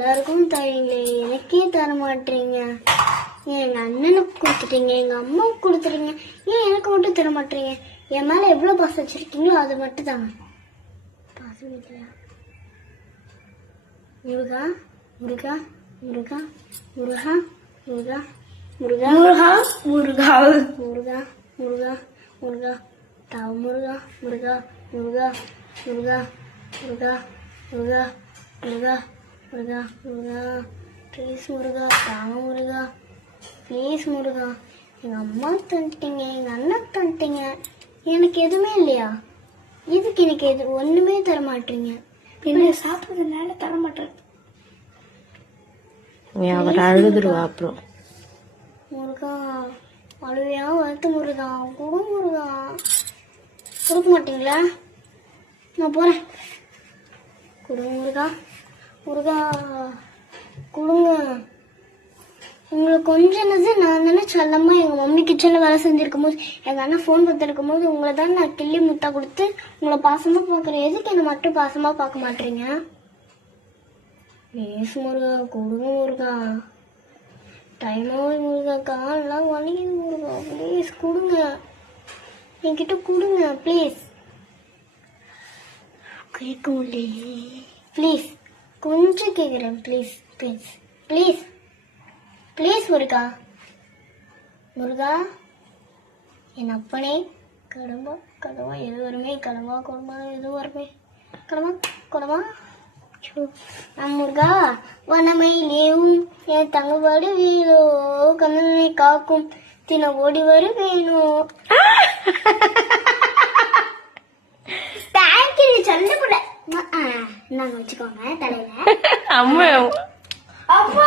எல்லாருக்கும் தரீங்களே, எனக்கே தர மாட்டீங்க. ஏன் எங்க அண்ணனுக்கு கொடுத்துட்டீங்க, எங்க அம்மாவுக்கு கொடுத்துறீங்க, ஏன் எனக்கு மட்டும் தர மாட்டீங்க? என் மேல எவ்வளவு பாசம் வச்சிருக்கீங்களோ அது மட்டும் தாங்க. பாசம் இல்லையா? முருகா முருகா முருகா முருகா முருகா முருகா முருகா முருகா முருகா முருகா தாவ முருகா முருகா முருகா முருகா முருகா முருகா முருகா முருகா முருகா ப்ளீஸ் முருகா தாவ முருகா ப்ளீஸ் முருகா. எங்க அம்மா தந்துட்டீங்க, எங்க அண்ணா தந்துட்டீங்க, எனக்கு எதுவுமே இல்லையா? இதுக்கு எனக்கு எது ஒண்ணுமே தர மாட்டீங்க. என்ன சாப்பிட்றதுனால தர மாட்டேன். அவர் அழுதுருவா அப்புறம். முருகா அழுவையா வளர்த்து முருகா, கொடு முருகா. கொடுக்க மாட்டீங்களா? நான் போறேன். கொடுங்க முருகா முருகா கொடுங்க. உங்களுக்கு கொஞ்சம் நான் தானே செல்லம்மா எங்க மம்மி கிச்சன்ல வேலை செஞ்சிருக்கும் போது, எங்க அண்ணா போன் பார்த்துருக்கும் போது உங்களை தான் நான் கிள்ளி முத்தா கொடுத்து உங்களை பாசமா பாக்குறேன். எதுக்கு என்ன மட்டும் பாசமா பார்க்க மாட்டீங்க? ப்ளீஸ் முருகா கொடுங்க முருகா. டைம் ஆகுது முருகா, காலெல்லாம் வலிக்குது முருகா. ப்ளீஸ் கொடுங்க, என்கிட்ட கொடுங்க ப்ளீஸ். கேட்க முடியலையே. ப்ளீஸ் கொஞ்சம் கேட்குறேன். ப்ளீஸ் ப்ளீஸ் ப்ளீஸ் ப்ளீஸ் முருகா. முருகா என் அப்பனே கடம்பா கடமா எது வருமே, கடமா கொடுமா எது வருமே, கடமா கொடுமா. முருகா வனமையிலேயும் என் தங்கபாடு வீரோ கண்ணனை காக்கும் தின ஓடி வருவேணும். தேங்க்யூ சொல்ல கூட நாங்க வச்சுக்கோங்க தலையில. அம்மா அப்பா